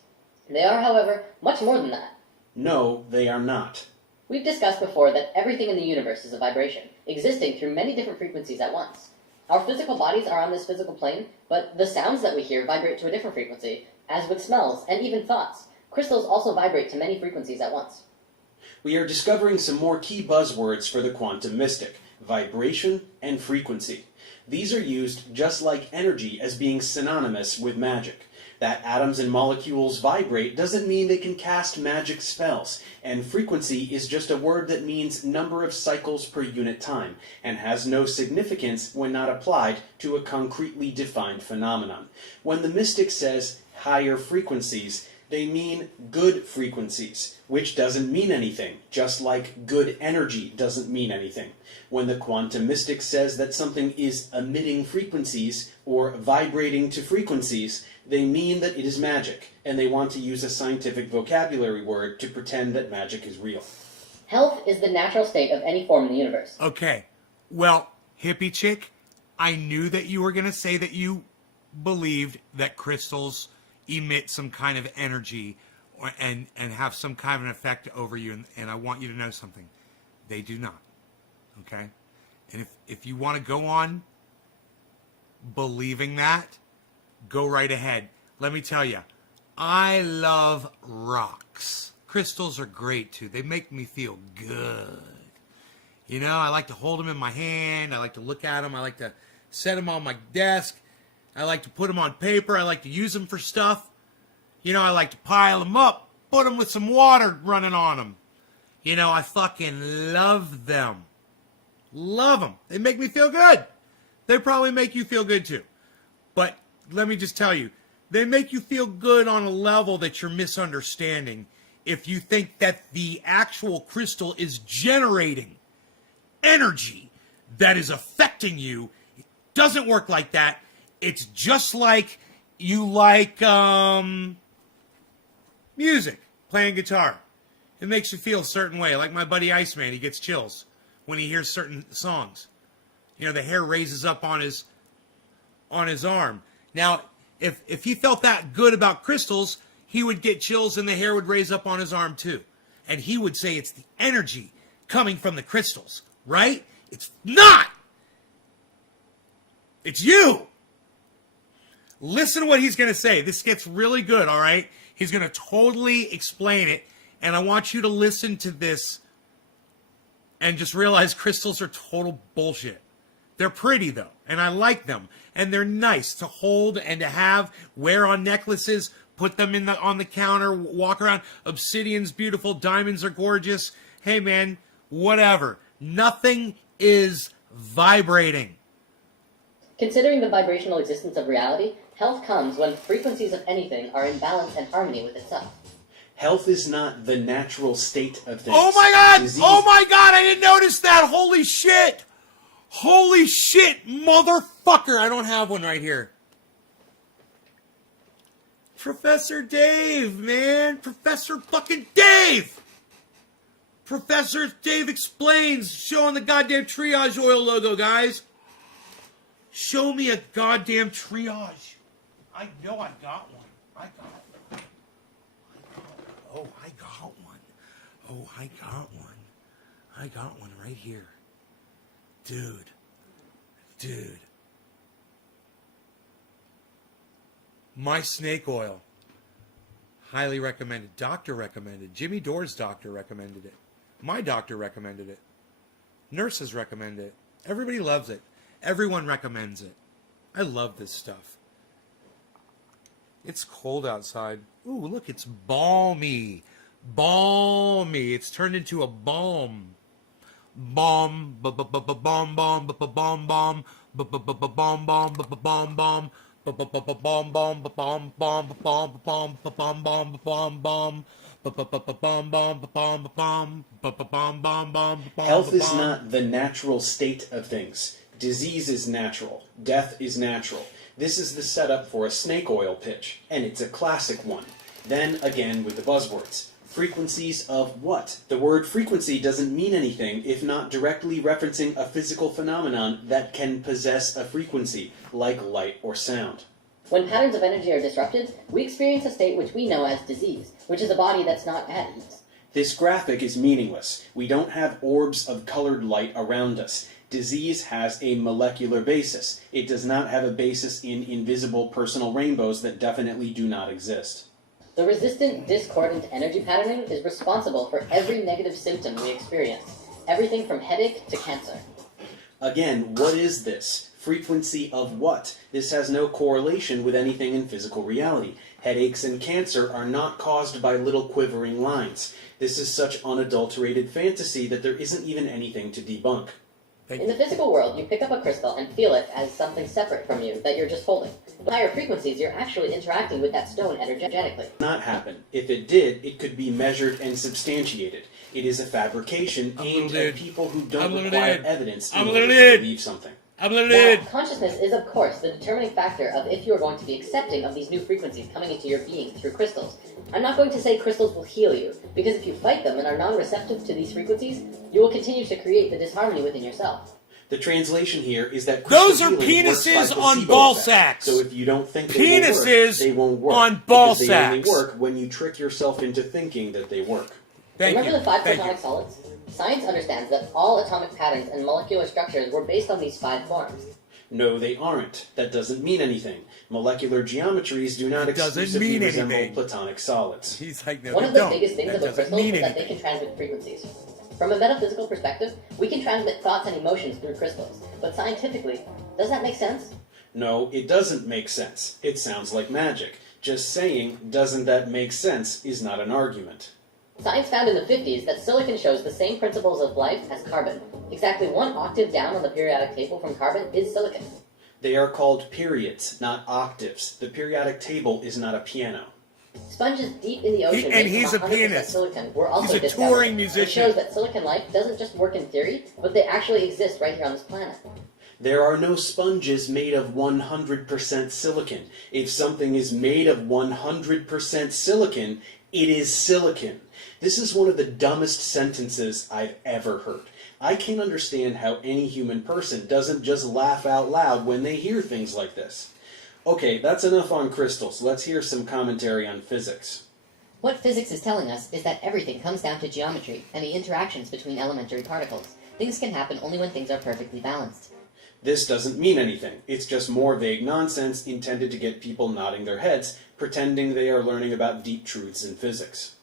They are, however, much more than that. No, they are not. We've discussed before that everything in the universe is a vibration, existing through many different frequencies at once. Our physical bodies are on this physical plane, but the sounds that we hear vibrate to a different frequency, as with smells and even thoughts. Crystals also vibrate to many frequencies at once. We are discovering some more key buzzwords for the quantum mystic: vibration and frequency. These are used just like energy as being synonymous with magic. That atoms and molecules vibrate doesn't mean they can cast magic spells, and frequency is just a word that means number of cycles per unit time, and has no significance when not applied to a concretely defined phenomenon. When the mystic says higher frequencies, they mean good frequencies, which doesn't mean anything, just like good energy doesn't mean anything. When the quantum mystic says that something is emitting frequencies or vibrating to frequencies, they mean that it is magic, and they want to use a scientific vocabulary word to pretend that magic is real. Health is the natural state of any form in the universe. Okay. Well, hippie chick, I knew that you were going to say that you believed that crystals emit some kind of energy and have some kind of an effect over you, and I want you to know something. They do not. Okay? And if you want to go on believing that, go right ahead. Let me tell you, I love rocks. Crystals are great too. They make me feel good. You know, I like to hold them in my hand. I like to look at them. I like to set them on my desk. I like to put them on paper. I like to use them for stuff. You know, I like to pile them up, put them with some water running on them. You know, I fucking love them. Love them. They make me feel good. They probably make you feel good too. But let me just tell you, they make you feel good on a level that you're misunderstanding if you think that the actual crystal is generating energy that is affecting you. It doesn't work like that. It's just like you like music, playing guitar. It makes you feel a certain way. Like my buddy Iceman, he gets chills when he hears certain songs. You know, the hair raises up on his arm. Now, if he felt that good about crystals, he would get chills and the hair would raise up on his arm too. And he would say it's the energy coming from the crystals, right? It's not. It's you. Listen to what he's going to say. This gets really good, all right? He's going to totally explain it. And I want you to listen to this and just realize crystals are total bullshit. They're pretty, though, and I like them. And they're nice to hold and to have, wear on necklaces, put them on the counter, walk around. Obsidian's beautiful. Diamonds are gorgeous. Hey, man, whatever. Nothing is vibrating. Considering the vibrational existence of reality, health comes when frequencies of anything are in balance and harmony with itself. Health is not the natural state of things. Oh, my God! Disease- Oh, my God! I didn't notice that! Holy shit! Holy shit, motherfucker! I don't have one right here. Professor Dave, man. Professor fucking Dave! Professor Dave Explains, showing the goddamn triage oil logo, guys. Show me a goddamn triage. I know I got one. I got one right here. Dude. My snake oil. Highly recommended. Doctor recommended. Jimmy Dore's doctor recommended it. My doctor recommended it. Nurses recommend it. Everybody loves it. Everyone recommends it. I love this stuff. It's cold outside. Ooh, look, it's balmy. Balmy. It's turned into a balm. Bomb, bomb, bomb, bomb, bomb, bomb, bomb, bomb, bomb, bomb, bomb. Health is not the natural state of things. Disease is natural. Death is natural. This is the setup for a snake oil pitch, and it's a classic one. Then again with the buzzwords. Frequencies of what? The word frequency doesn't mean anything if not directly referencing a physical phenomenon that can possess a frequency, like light or sound. When patterns of energy are disrupted, we experience a state which we know as disease, which is a body that's not at ease. This graphic is meaningless. We don't have orbs of colored light around us. Disease has a molecular basis. It does not have a basis in invisible personal rainbows that definitely do not exist. The resistant, discordant energy patterning is responsible for every negative symptom we experience, everything from headache to cancer. Again, what is this? Frequency of what? This has no correlation with anything in physical reality. Headaches and cancer are not caused by little quivering lines. This is such unadulterated fantasy that there isn't even anything to debunk. In the physical world, you pick up a crystal and feel it as something separate from you that you're just holding. At higher frequencies, you're actually interacting with that stone energetically. Not happen. If it did, it could be measured and substantiated. It is a fabrication aimed at people who don't require evidence in order to believe something. Now, consciousness is, of course, the determining factor of if you are going to be accepting of these new frequencies coming into your being through crystals. I'm not going to say crystals will heal you, because if you fight them and are non-receptive to these frequencies, you will continue to create the disharmony within yourself. The translation here is that Those are healing works by penises on placebo ball effect. sacks. So if you don't think Penises they won't work. on ball because sacks. They only work when you trick yourself into thinking that they work. Remember the 5 Thank platonic you. solids? Science understands that all atomic patterns and molecular structures were based on these 5 forms. No, they aren't. That doesn't mean anything. Molecular geometries do not It doesn't exclusively mean resemble anything. platonic solids. He's like, no, One they of the don't. biggest things That about doesn't crystals mean is that they anything. can transmit frequencies. From a metaphysical perspective, we can transmit thoughts and emotions through crystals. But scientifically, does that make sense? No, it doesn't make sense. It sounds like magic. Just saying, doesn't that make sense, is not an argument. Science found in the 50s that silicon shows the same principles of life as carbon. Exactly 1 octave down on the periodic table from carbon is silicon. They are called periods, not octaves. The periodic table is not a piano. Sponges deep in the ocean and made he's from a 100% pianist. silicon were also He's a discovered. touring It musician. shows that silicon life doesn't just work in theory, but they actually exist right here on this planet. There are no sponges made of 100% silicon. If something is made of 100% silicon, it is silicon. This is one of the dumbest sentences I've ever heard. I can't understand how any human person doesn't just laugh out loud when they hear things like this. Okay, that's enough on crystals. Let's hear some commentary on physics. What physics is telling us is that everything comes down to geometry and the interactions between elementary particles. Things can happen only when things are perfectly balanced. This doesn't mean anything. It's just more vague nonsense intended to get people nodding their heads, pretending they are learning about deep truths in physics.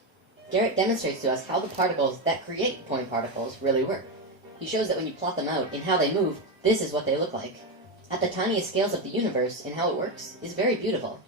Garrett demonstrates to us how the particles that create point particles really work. He shows that when you plot them out in how they move, this is what they look like. At the tiniest scales of the universe in how it works is very beautiful.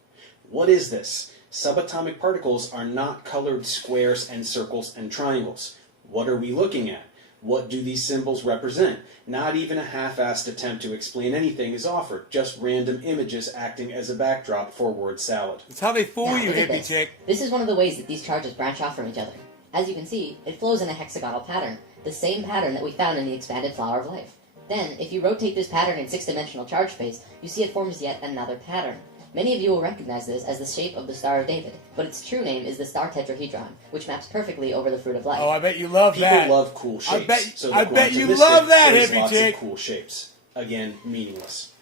What is this? Subatomic particles are not colored squares and circles and triangles. What are we looking at? What do these symbols represent? Not even a half-assed attempt to explain anything is offered, just random images acting as a backdrop for word salad. It's how they fool Now, you, look at hippie this. chick. This is one of the ways that these charges branch off from each other. As you can see, it flows in a hexagonal pattern, the same pattern that we found in the expanded flower of life. Then, if you rotate this pattern in 6-dimensional charge space, you see it forms yet another pattern. Many of you will recognize this as the shape of the Star of David, but its true name is the star tetrahedron, which maps perfectly over the fruit of life. Oh, I bet you love People that. love cool shapes. I bet you love that, shows hippie lots chick. of cool shapes. Again, meaningless.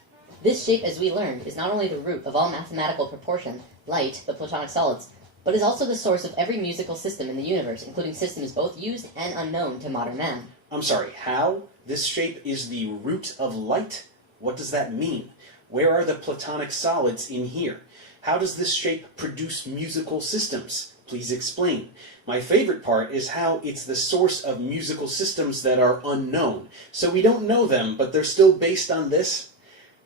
This shape, as we learned, is not only the root of all mathematical proportion, light, the platonic solids, but is also the source of every musical system in the universe, including systems both used and unknown to modern man. I'm sorry, how? This shape is the root of light? What does that mean? Where are the platonic solids in here? How does this shape produce musical systems? Please explain. My favorite part is how it's the source of musical systems that are unknown. So we don't know them, but they're still based on this?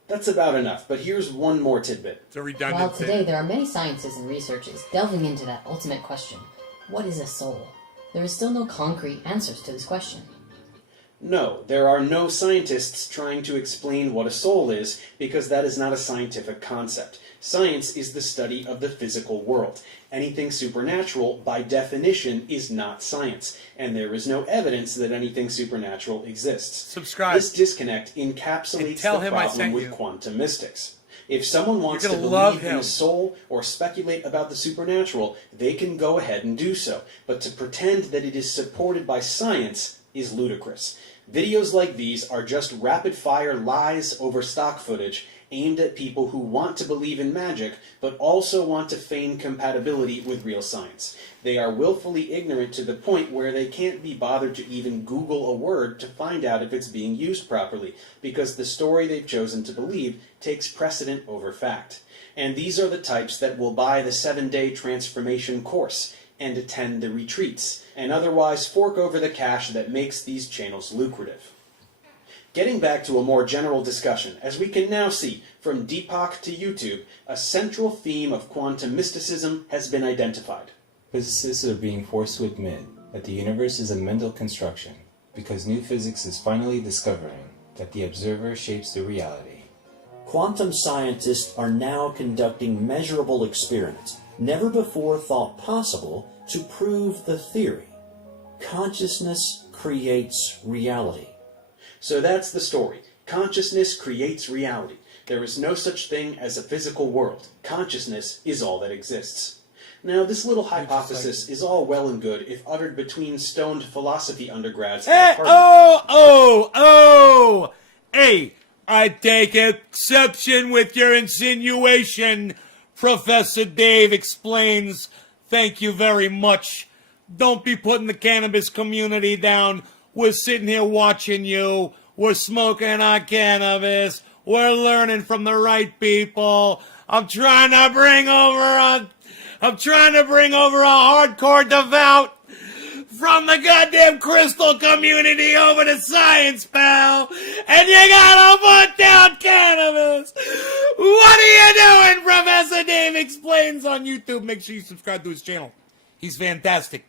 That's about enough, but here's one more tidbit. It's a redundant While thing. today there are many sciences and researches delving into that ultimate question, what is a soul? There is still no concrete answers to this question. No, there are no scientists trying to explain what a soul is, because that is not a scientific concept. Science is the study of the physical world. Anything supernatural, by definition, is not science, and there is no evidence that anything supernatural exists. Subscribe. This disconnect And encapsulates tell the him I problem sent with you. quantum mystics. If someone wants You're to gonna love believe in him. a soul or speculate about the supernatural, they can go ahead and do so. But to pretend that it is supported by science is ludicrous. Videos like these are just rapid-fire lies over stock footage aimed at people who want to believe in magic, but also want to feign compatibility with real science. They are willfully ignorant to the point where they can't be bothered to even Google a word to find out if it's being used properly, because the story they've chosen to believe takes precedent over fact. And these are the types that will buy the 7-day transformation course and attend the retreats, and otherwise fork over the cash that makes these channels lucrative. Getting back to a more general discussion, as we can now see, from Deepak to YouTube, a central theme of quantum mysticism has been identified. Physicists are being forced to admit that the universe is a mental construction because new physics is finally discovering that the observer shapes the reality. Quantum scientists are now conducting measurable experiments, never before thought possible, to prove the theory. Consciousness creates reality. So that's the story. Consciousness creates reality. There is no such thing as a physical world. Consciousness is all that exists. Now, this little hypothesis is all well and good if uttered between stoned philosophy undergrads at Hey, a party. Hey, I take exception with your insinuation, Professor Dave explains. Thank you very much. Don't be putting the cannabis community down. We're sitting here watching you. We're smoking our cannabis. We're learning from the right people. I'm trying to bring over a hardcore devout from the goddamn crystal community over to science, pal. And you gotta put down cannabis. What are you doing? Professor Dave Explains on YouTube. Make sure you subscribe to his channel. He's fantastic.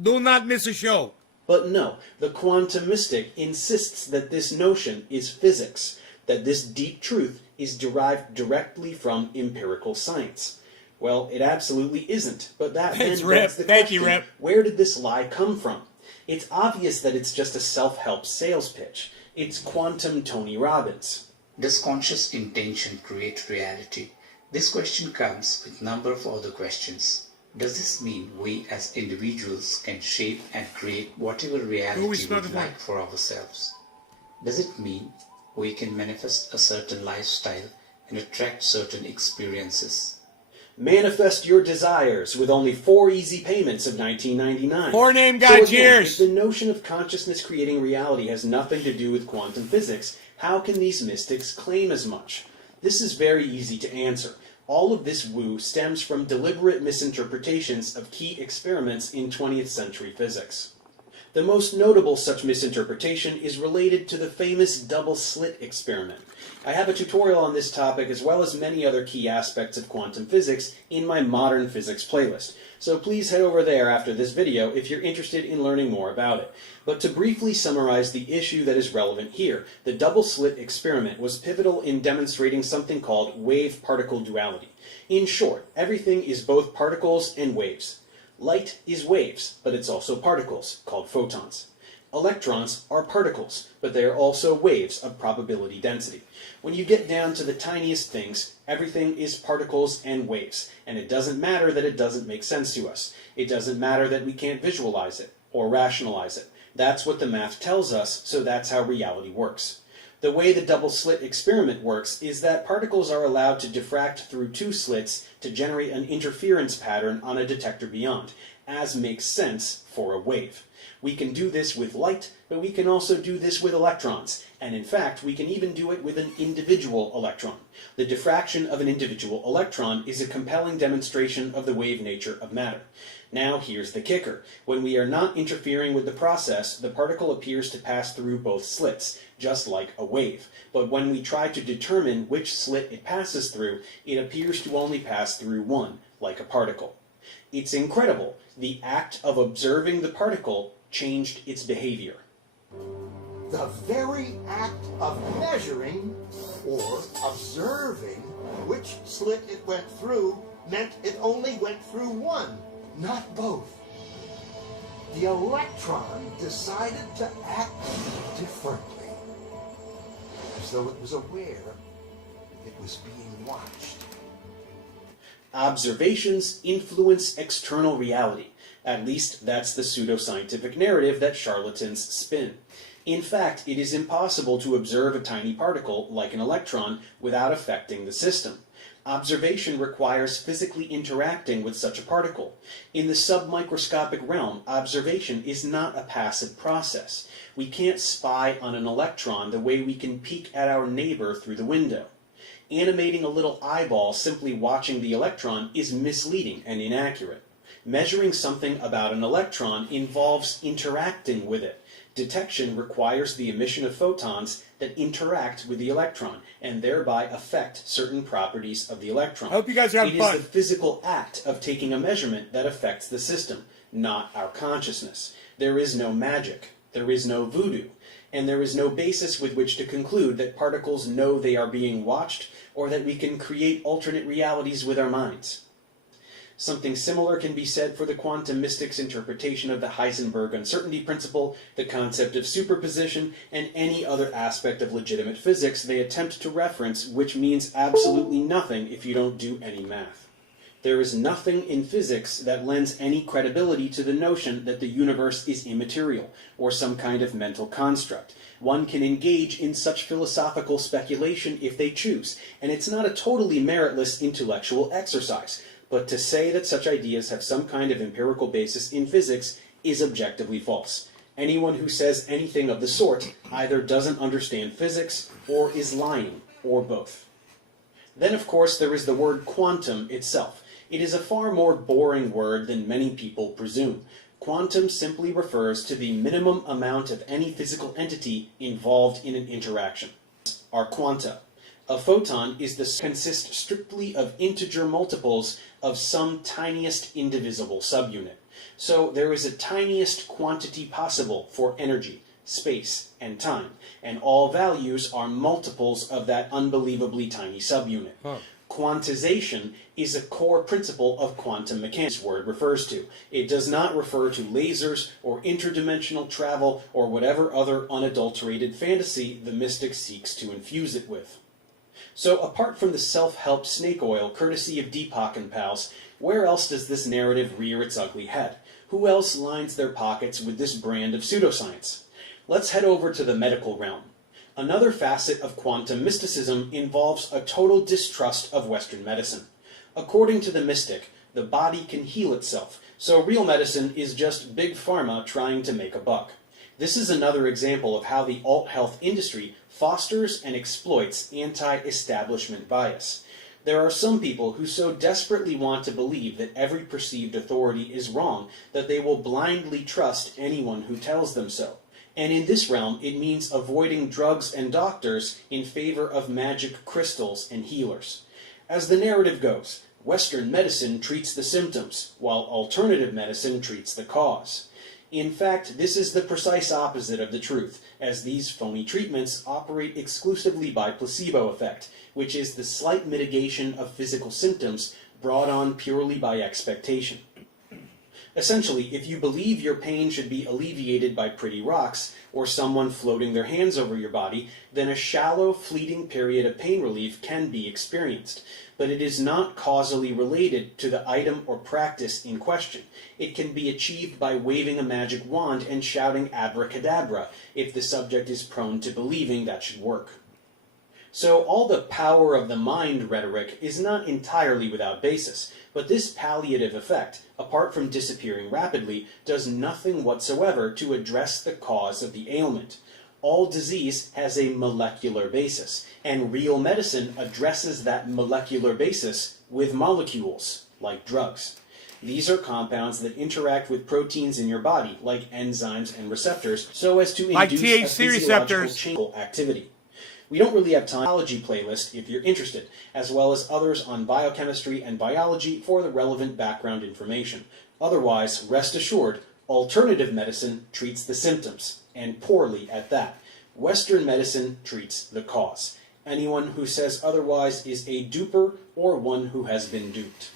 Do not miss a show. But no, the quantum mystic insists that this notion is physics, that this deep truth is derived directly from empirical science. Well, it absolutely isn't, but that then Thanks, Rip. begs the Thank you, question, Rip. where did this lie come from? It's obvious that it's just a self-help sales pitch. It's quantum Tony Robbins. Does conscious intention create reality? This question comes with a number of other questions. Does this mean we as individuals can shape and create whatever reality we'd like for ourselves? Does it mean we can manifest a certain lifestyle and attract certain experiences? Manifest your desires with only 4 easy payments of $19.99. 4 name guy, So again, cheers. if the notion of consciousness creating reality has nothing to do with quantum physics, how can these mystics claim as much? This is very easy to answer. All of this woo stems from deliberate misinterpretations of key experiments in 20th century physics. The most notable such misinterpretation is related to the famous double slit experiment. I have a tutorial on this topic as well as many other key aspects of quantum physics in my Modern Physics playlist, so please head over there after this video if you're interested in learning more about it. But to briefly summarize the issue that is relevant here, the double slit experiment was pivotal in demonstrating something called wave-particle duality. In short, everything is both particles and waves. Light is waves, but it's also particles, called photons. Electrons are particles, but they are also waves of probability density. When you get down to the tiniest things, everything is particles and waves, and it doesn't matter that it doesn't make sense to us. It doesn't matter that we can't visualize it or rationalize it. That's what the math tells us, so that's how reality works. The way the double slit experiment works is that particles are allowed to diffract through 2 slits to generate an interference pattern on a detector beyond, as makes sense for a wave. We can do this with light, but we can also do this with electrons, and in fact we can even do it with an individual electron. The diffraction of an individual electron is a compelling demonstration of the wave nature of matter. Now here's the kicker. When we are not interfering with the process, the particle appears to pass through both slits, just like a wave. But when we try to determine which slit it passes through, it appears to only pass through one, like a particle. It's incredible. The act of observing the particle changed its behavior. The very act of measuring or observing which slit it went through meant it only went through one, not both. The electron decided to act differently, as though it was aware it was being watched. Observations influence external reality. At least that's the pseudoscientific narrative that charlatans spin. In fact, it is impossible to observe a tiny particle, like an electron, without affecting the system. Observation requires physically interacting with such a particle. In the submicroscopic realm, observation is not a passive process. We can't spy on an electron the way we can peek at our neighbor through the window. Animating a little eyeball simply watching the electron is misleading and inaccurate. Measuring something about an electron involves interacting with it. Detection requires the emission of photons that interact with the electron and thereby affect certain properties of the electron. I hope you guys are having fun. It is the physical act of taking a measurement that affects the system, not our consciousness. There is no magic. There is no voodoo. And there is no basis with which to conclude that particles know they are being watched or that we can create alternate realities with our minds. Something similar can be said for the quantum mystics' interpretation of the Heisenberg uncertainty principle, the concept of superposition, and any other aspect of legitimate physics they attempt to reference, which means absolutely nothing if you don't do any math. There is nothing in physics that lends any credibility to the notion that the universe is immaterial, or some kind of mental construct. One can engage in such philosophical speculation if they choose, and it's not a totally meritless intellectual exercise. But to say that such ideas have some kind of empirical basis in physics is objectively false. Anyone who says anything of the sort either doesn't understand physics or is lying, or both. Then, of course, there is the word quantum itself. It is a far more boring word than many people presume. Quantum simply refers to the minimum amount of any physical entity involved in an interaction. Are quanta. A photon consists strictly of integer multiples of some tiniest indivisible subunit. So there is a tiniest quantity possible for energy, space, and time, and all values are multiples of that unbelievably tiny subunit. Quantization is a core principle of quantum mechanics, this word refers to. It does not refer to lasers or interdimensional travel or whatever other unadulterated fantasy the mystic seeks to infuse it with. So apart from the self-help snake oil courtesy of Deepak and pals, where else does this narrative rear its ugly head? Who else lines their pockets with this brand of pseudoscience? Let's head over to the medical realm. Another facet of quantum mysticism involves a total distrust of Western medicine. According to the mystic, the body can heal itself, so real medicine is just big pharma trying to make a buck. This is another example of how the alt-health industry fosters and exploits anti-establishment bias. There are some people who so desperately want to believe that every perceived authority is wrong that they will blindly trust anyone who tells them so. And in this realm, it means avoiding drugs and doctors in favor of magic crystals and healers. As the narrative goes, Western medicine treats the symptoms, while alternative medicine treats the cause. In fact, this is the precise opposite of the truth, as these phony treatments operate exclusively by placebo effect, which is the slight mitigation of physical symptoms brought on purely by expectation. Essentially, if you believe your pain should be alleviated by pretty rocks, or someone floating their hands over your body, then a shallow, fleeting period of pain relief can be experienced. But it is not causally related to the item or practice in question. It can be achieved by waving a magic wand and shouting abracadabra, if the subject is prone to believing that should work. So all the power of the mind rhetoric is not entirely without basis, but this palliative effect, apart from disappearing rapidly, does nothing whatsoever to address the cause of the ailment. All disease has a molecular basis, and real medicine addresses that molecular basis with molecules, like drugs. These are compounds that interact with proteins in your body, like enzymes and receptors, so as to like induce THC a physiological chain activity. We don't really have time for the biology playlist if you're interested, as well as others on biochemistry and biology for the relevant background information. Otherwise, rest assured, alternative medicine treats the symptoms, and poorly at that. Western medicine treats the cause. Anyone who says otherwise is a duper or one who has been duped.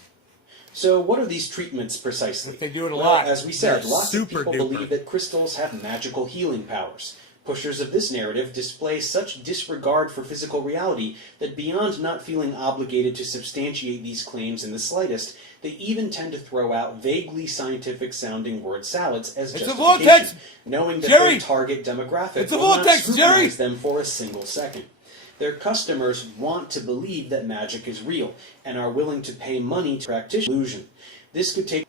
So what are these treatments precisely? They do it a lot. As we said, They're lots of super people duper. believe that crystals have magical healing powers. Pushers of this narrative display such disregard for physical reality that beyond not feeling obligated to substantiate these claims in the slightest, they even tend to throw out vaguely scientific-sounding word salads as It's a justification, vortex! knowing that Jerry! their target demographic It's a will not vortex, scrutinize Jerry! them for a single second. Their customers want to believe that magic is real and are willing to pay money to practice illusion. This could take